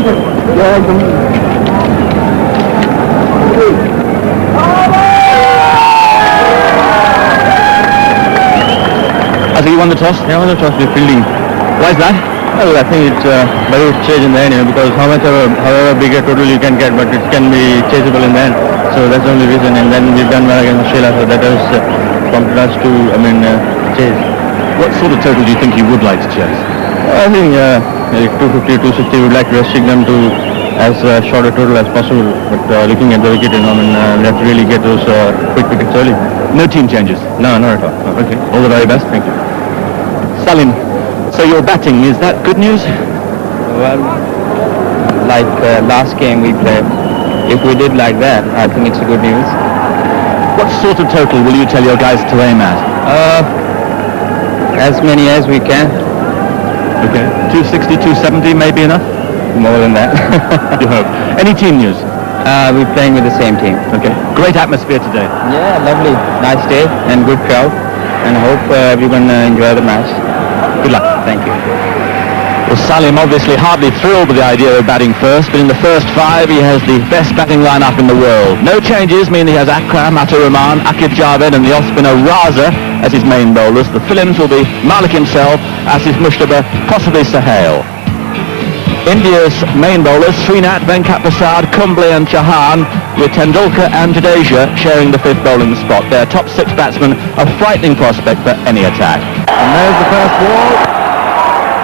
I think he won the toss? Yeah, won the toss with fielding. Why is that? Well, I think it's very chase in the end, because however big a total you can get, but it can be chaseable in the end. So that's the only reason. And then we've done well against Australia, so that has prompted us to, chase. What sort of total do you think you would like to chase? I think 250, 260, we'd like to restrict them to as short a total as possible. But looking at the wicket, we have to really get those quick wickets early. No team changes? No, not at all. No. Okay, all the very best. Thank you. Salim, so you're batting, is that good news? Well, like last game we played, if we did like that, I think it's a good news. What sort of total will you tell your guys to aim at? As many as we can. Okay, 260, 270 may be enough? More than that. You hope. Any team news? We're playing with the same team. Okay, great atmosphere today. Yeah, lovely. Nice day and good crowd. And I hope everyone enjoy the match. Good luck. Thank you. Well, Salim obviously hardly thrilled with the idea of batting first, but in the first 5 he has the best batting lineup in the world. No changes mean he has Akram, Rahman, Akif Javed and the off-spinner Raza as his main bowlers. The fill-ins will be Malik himself, Asis Mushtaba, possibly Sohail. India's main bowlers, Srinath, Venkat Prasad, Kumble and Chauhan, with Tendulkar and Jadeja sharing the 5th bowling spot. Their top 6 batsmen, a frightening prospect for any attack. And there's the first ball,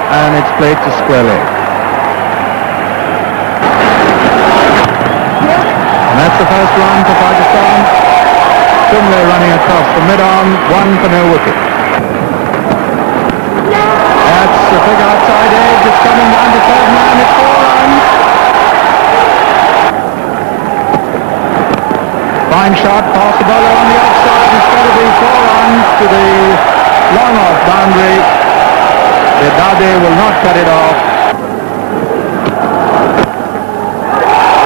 and it's played to square leg. And that's the first run for Pakistan. Kumble running across the mid-on, 1 for no wicket. That's the big outside edge. It's coming down to 3rd man. It's 4 runs. Fine shot past the bowler on the offside. It's got to be 4 runs to the long off boundary. The Dade will not cut it off.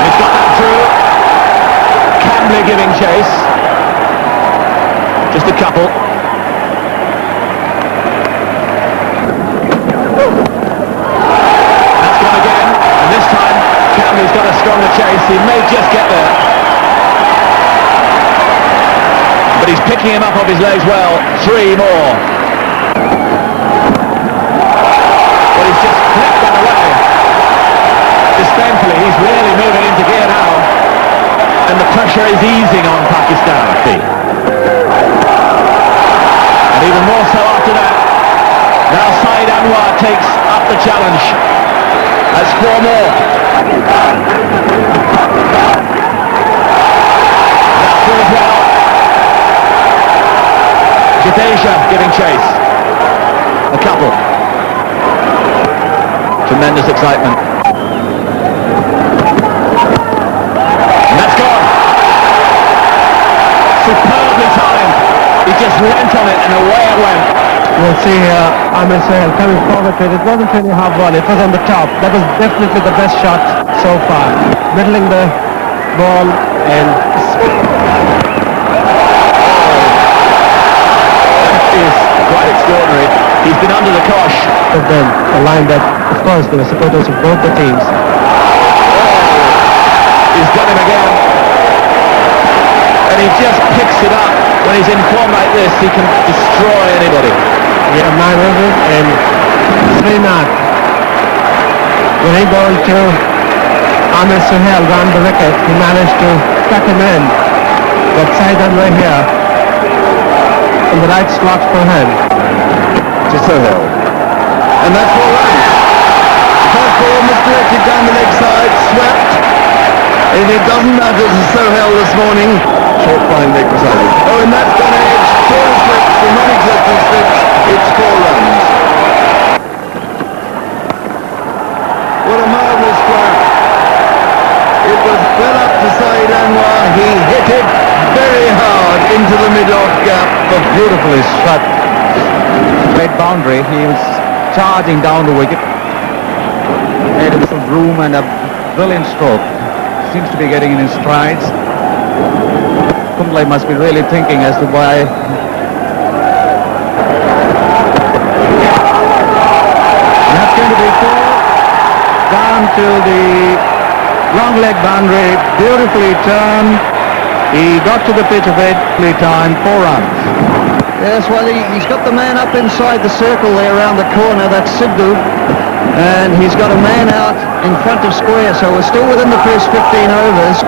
He's got that through. Cambley giving chase. Just a couple. That's gone again. And this time, Cambley's got a stronger chase. He may just get there. But he's picking him up off his legs well. 3 more. But he's just flipped that away. Disdainfully, he's really moving into gear now. And the pressure is easing on Pakistan. And even more so after that. Now Saeed Anwar takes up the challenge. That's 4 more. That's through as well. Jadeja giving chase. A couple. Tremendous excitement. And that's gone. Superbly timed. He just leant on it and away it went. We'll see Amir Sohail coming forward to it. It wasn't really half ball, it was on the top. That was definitely the best shot so far. Middling the ball and... That is quite extraordinary. He's been under the cosh. Of them, a line that, of course, there were supporters of both the teams. He's done him again. And he just picks it up. When he's in form like this, he can destroy anybody. Yeah, 9 overs and Srinath. When he bowled to Amir Sohail round the wicket, he managed to cut him in. But Saeed Anwar here in the right slot for him. To Sohail. And that's 4 runs. First ball misdirected down the leg side, swept. And it doesn't matter to Sohail this morning. Short fine leg beside him. Oh, and that's gone edge. 4 slips, the non-existent slips. It's 4 runs. What a marvellous flat. It was well up to Saeed Anwar. He hit it very hard into the mid-off gap. But beautifully struck. Great boundary. He was charging down the wicket. Made a little room and a brilliant stroke. Seems to be getting in his strides. Kumble must be really thinking as to why. And that's going to be 4. down to the long leg boundary, beautifully turned. He got to the pitch of it, time 4 runs. Yes, well, he's got the man up inside the circle there around the corner, that's Sidhu. And he's got a man out in front of square, so we're still within the first 15 overs.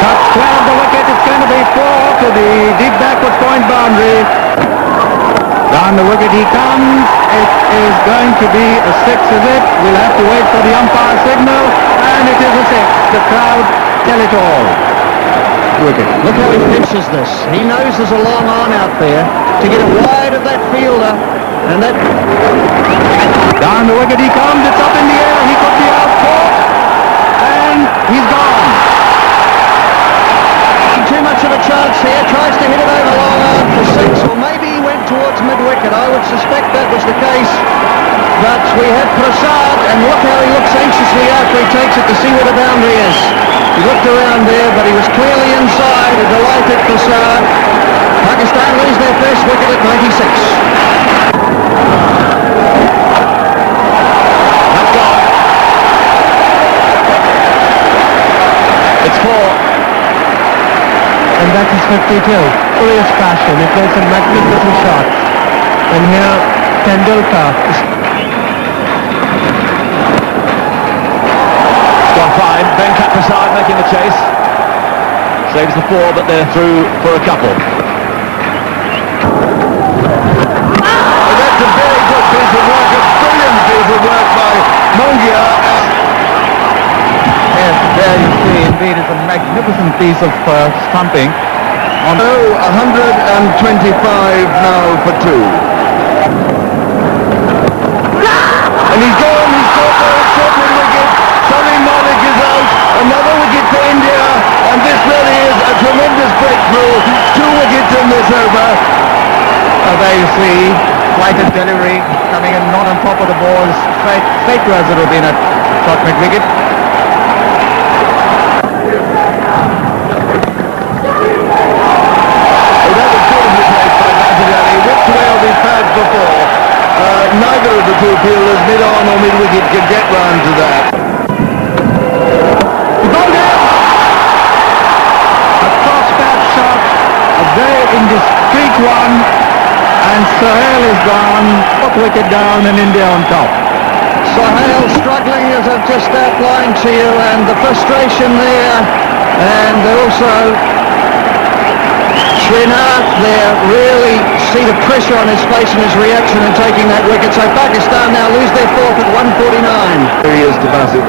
Cuts clear of the wicket, it's going to be 4 to the deep backward point boundary. Down the wicket he comes. It is going to be a 6, is it? We'll have to wait for the umpire signal, and it is a 6. The crowd tell it all. Wicket. Look how he pitches this. He knows there's a long on out there to get it wide of that fielder, and that... Down the wicket he comes. It's up in the air. He could be out caught, and he's gone. Too much of a chance here. Tries to hit it over long on for 6, or maybe he went towards mid-wicket. I would suspect that was the case. But we have Prasad, and look how he looks anxiously after he takes it to see where the boundary is. He looked around there, but he was clearly inside. A delighted Prasad. Pakistan lose their first wicket at 96. That's gone. It's 4. And that is 52. Furious passion. It was a magnificent shot. And here, Tendulkar is... Gone fine. Venkat Prasad making the chase. Saves the 4, but they're through for a couple. That's a very good piece of work, a brilliant piece of work by Mongia. Yes, there you see, indeed, it's a magnificent piece of stumping. 125 now for 2. And he's gone, he's caught for a short mid-wicket. Salim Malik is out, another wicket for India, and this really is a tremendous breakthrough. 2 wickets in this over. There you see, flighted delivery, coming in not on top of the ball, straight to as it would have been a short mid-wicket. That was beautifully played by Basil Ali. Whipped well the pads before. Neither of the two fielders, mid-on or mid-wicket, could get round to that. A cross-bat shot, a very indiscreet one, and Sohail is gone, 4th wicket down and India on top. Sohail struggling, as I've just outlined to you, and the frustration there, and also Srinath there, really see the pressure on his face and his reaction in taking that wicket. So Pakistan now lose their 4th at 149. Here he is to Basit.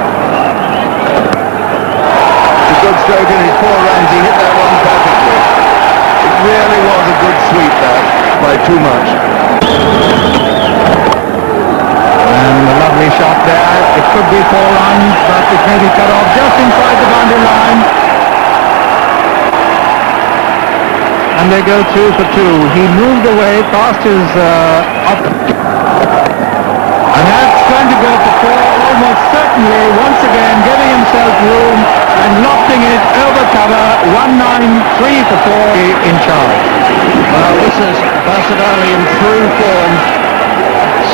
It's a good stroke in his 4 runs. He hit that one perfectly. It really was a good sweep, that, by too much. And a lovely shot there. It could be 4 runs, but it may be cut off just inside the boundary line. And they go 2 for 2. He moved away past his up. And that's going to go for 4, almost certainly, once again giving himself room and lofting it over cover. 193 for 4 in charge. Well, this is Basit Ali in true form.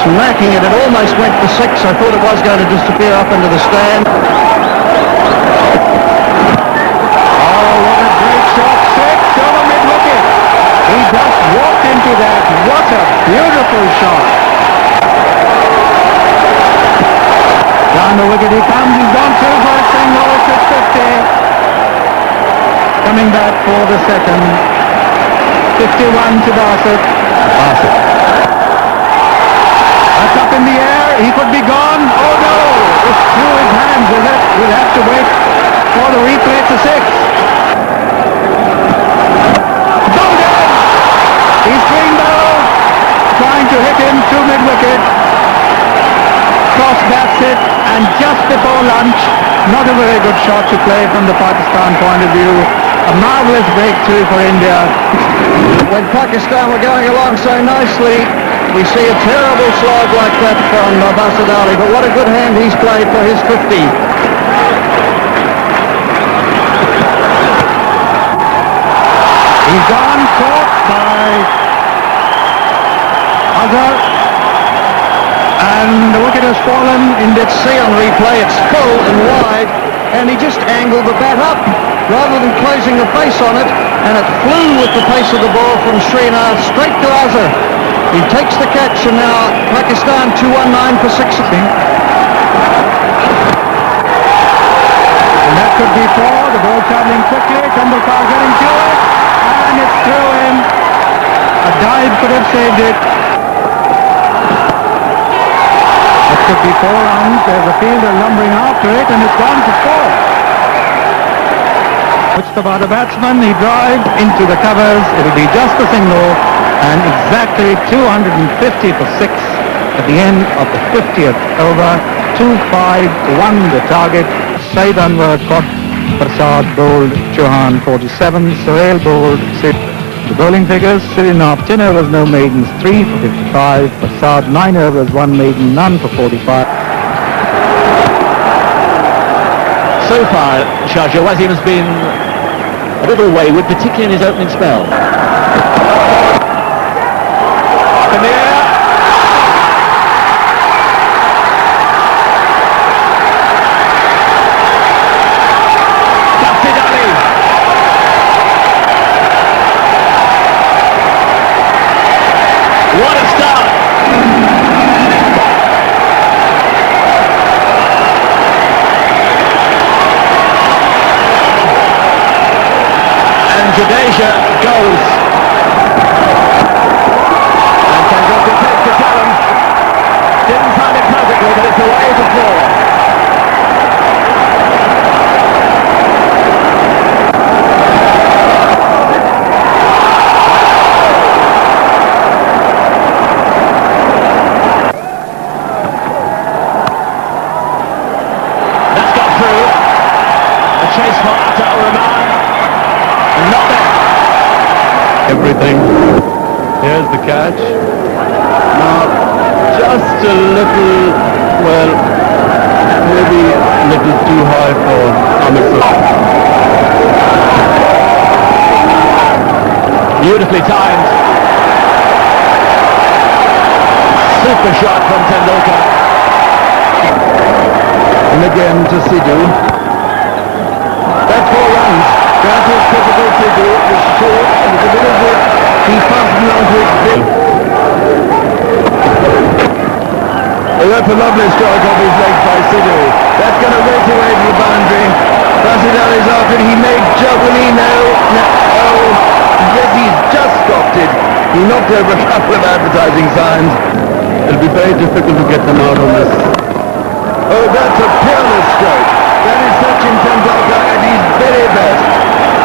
Smacking it. It almost went for 6. I thought it was going to disappear up into the stand. Oh, what a great shot. 6 over mid-wicket. He just walked into that. What a beautiful shot. Down the wicket he comes. He's gone through for a single. It's 50. Coming back for the second. 51 to Basit. That's up in the air. He could be gone. Oh no! It's through his hands. We'll have to wait for the replay to 6. He's swing ball, trying to hit him to mid-wicket. Cross bats it, and just before lunch, not a very good shot to play from the Pakistan point of view. A marvellous breakthrough for India. When Pakistan were going along so nicely, we see a terrible slog like that from Basit Ali, but what a good hand he's played for his 50. He's gone, caught by Azhar, and the wicket has fallen in its sea on replay. It's full and wide, and he just angled the bat up rather than closing the face on it, and it flew with the pace of the ball from Srinath straight to Azhar. He takes the catch, and now Pakistan 219 for 60. And that could be four. The ball travelling quickly. Tendulkar getting to it, and it's through him. A dive could have saved it. It could be 4 runs. There's a fielder lumbering after it, and it's gone for 4. Puts the batsman. He drives into the covers. It'll be just a single, and exactly 250 for 6 at the end of the 50th over. 2-5-1 the target. Said Anwar caught Prasad, bowled Chauhan 47, Sohail bowled 6. The bowling figures: Srinath 10 overs, no maidens, 3 for 55. Prasad 9 overs, 1 maiden, none for 45. So far, Sharjah, Wasim has been a little wayward, particularly in his opening spell. Up in the air. What a start! And Jadeja goes. And Tendulkar takes the challenge. Didn't time it perfectly, but it's away for 4. Chase for Austral-Asia, and not there. Everything. Here's the catch. Now, just a little, well, maybe a little too high for Amir. Beautifully timed. Super shot from Tendulkar. And again to Sidhu. That's 4 runs. That is typical Sidhu. It was short, and it's a little bit, he fastened onto his bit. Well, that's a lovely strike off his leg by Sidhu. That's going to race away to the boundary. Rashid Ali's after it. He made will he? No. Oh, yes, he's just stopped it. He knocked over a couple of advertising signs. It'll be very difficult to get them out on this. Oh, that's a peerless stroke. That is Sachin Tendulkar at his very best.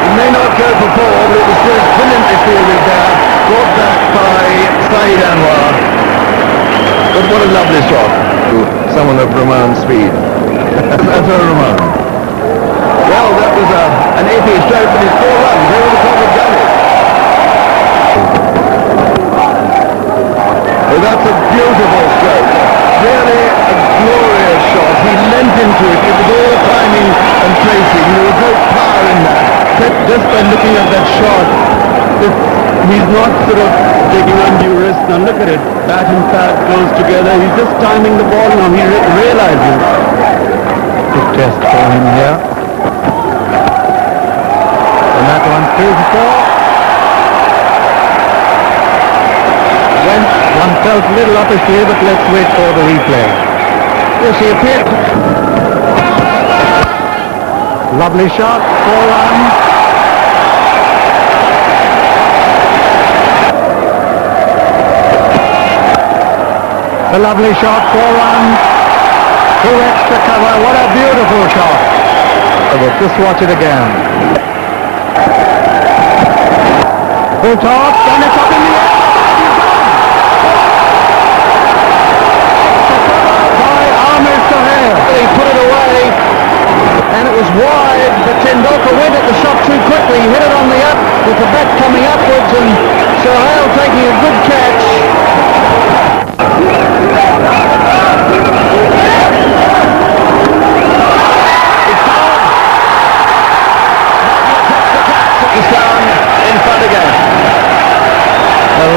He may not go for 4, but it was still brilliantly fielded there. Brought back by Saeed Anwar. But what a lovely shot. Someone of Rahman's speed. That's a Rahman. Well, that was an iffy stroke, but it's 4 runs. Over the top of Gully. Oh, that's a beautiful stroke. Really a glorious shot. He leant into it. It was all timing and tracing. There was no power in that. Just by looking at that shot, he's not sort of taking undue risk. Now look at it. Bat and pad goes together. He's just timing the ball now. He realizes. Good test for him here. And that one's 3 for 4. One felt a little up his sleeve, but let's wait for the replay. Yes, he appeared. Lovely shot, 4 runs. A lovely shot, 4 runs. 2 extra cover. What a beautiful shot. Just watch it again. Full toss, and it's up in the air. He put it away, and it was wide, but Tendulkar went at the shot too quickly. He hit it on the up, with the bat coming upwards, and Sohail taking a good catch. It's gone. Pakistan in front again. Well,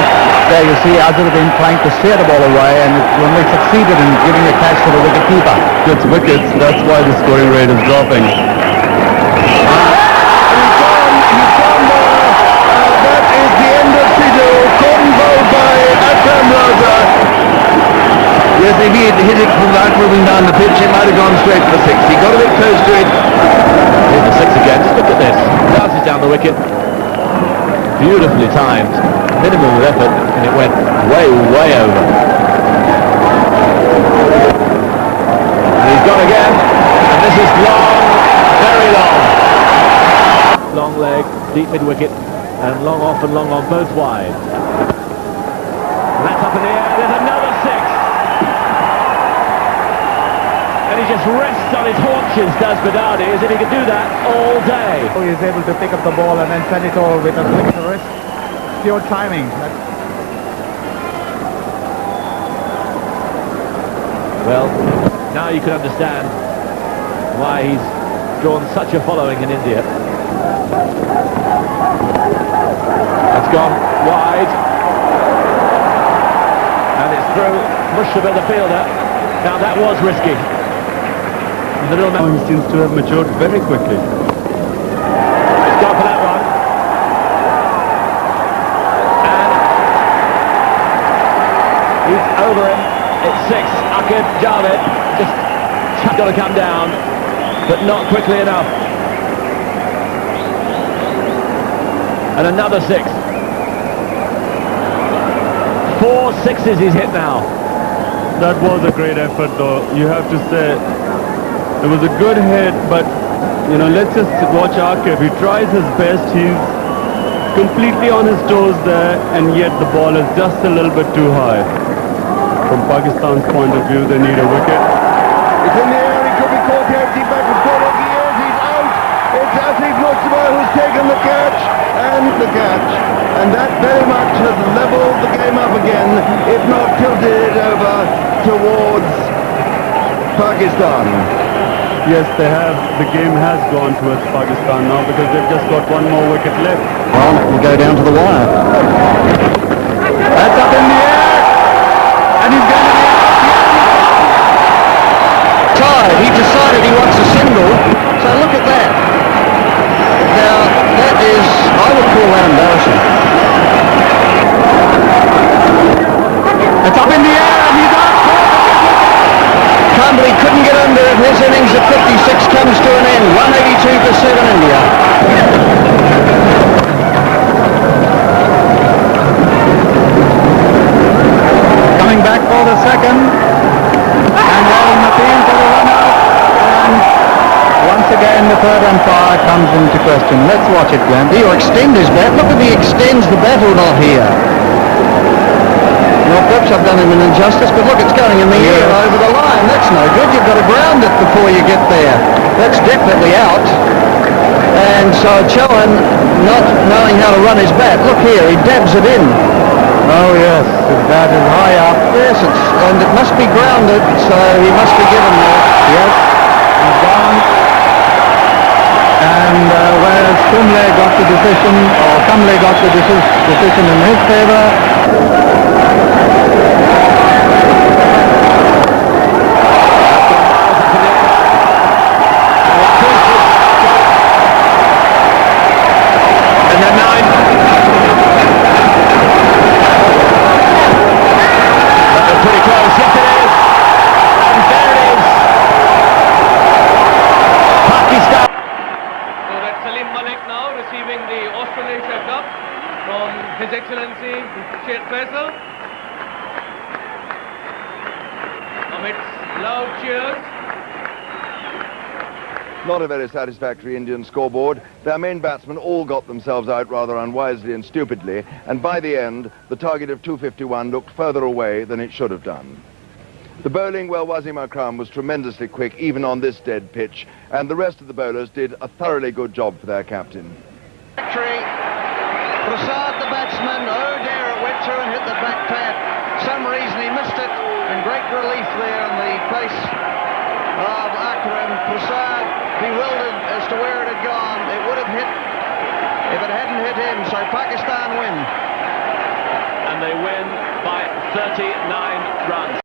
there you see Azharuddin trying to steer the ball away, and it only succeeded in giving a catch to the wicket-keeper. Gets wickets, that's why the scoring rate is dropping. That is the end of Sidhu, caught and bowled by Akram Raza. Yes, if he had hit it from that moving down the pitch, it might have gone straight for 6. He got a bit close to it. Here's the 6 again. Just look at this. Bounces down the wicket. Beautifully timed. Minimum of effort, and it went way, way over. And he's gone again, and this is long, very long. Long leg, deep mid-wicket, and long off and long on, both wide. And that's up in the air. There's another 6. And he just rests on his haunches, does Badadi, as if he could do that all day. He is able to pick up the ball and then send it over with a flick of the wrist. Pure timing. Well, now you can understand why he's drawn such a following in India. It's gone wide. And it's through. Mushed a bit of the fielder. Now that was risky. The little Now he seems to have matured very quickly. He's gone for that one. And he's over him. It's 6. Akib Javed just got to come down, but not quickly enough. And another 6. 4 6s he's hit now. That was a great effort, though. You have to say it was a good hit, but you know, let's just watch Akib. He tries his best. He's completely on his toes there, and yet the ball is just a little bit too high. From Pakistan's point of view, they need a wicket. It's in the air, he could be caught here, deep back and forward, he is, he's out. It's Asif Mustafa who's taken the catch, and that very much has leveled the game up again, if not tilted it over towards Pakistan. Yes, they have. The game has gone towards Pakistan now because they've just got one more wicket left. Well, it will go down to the wire. That's up in the air, and he's going to be out. Tied. He decided he wants a single, so look at that. Now, that is, I would call that embarrassing. It's up in the air, and he's out. Campbell couldn't get under it. His innings at 56 comes to an end. 182 for 7 India. Coming back for the second. And there is an appeal for the run out. And once again the third umpire comes into question. Let's watch it, Glenn. He'll extend his bat. Look if he extends the bat or not here. Well, perhaps I've done him an injustice, but look, it's going in the air over the line. That's no good. You've got to ground it before you get there. That's definitely out. And so Chauhan, not knowing how to run his bat, look here, he dabs it in. Oh yes, his bat is high up. Yes, and it must be grounded, so he must be given that. Yes, he's gone. And whereas Kumble got the decision, or Kumble got the decision in his favour. And then 9. That was pretty close. Yes, it is. And there it is. Pakistan. So that's Salim Malik now receiving the Austral-Asia Cup from His Excellency Sheikh Faisal. Amidst loud cheers. Not a very satisfactory Indian scoreboard. Their main batsmen all got themselves out rather unwisely and stupidly, and by the end, the target of 251 looked further away than it should have done. The bowling, well, Wasim Akram was tremendously quick, even on this dead pitch, and the rest of the bowlers did a thoroughly good job for their captain. Prasad, the batsman, oh dear, it went through and hit the back pad. Some reason he missed it, and great relief there on the face of Akram. Prasad, bewildered as to where it had gone. It would have hit if it hadn't hit him, so Pakistan win. And they win by 39 runs.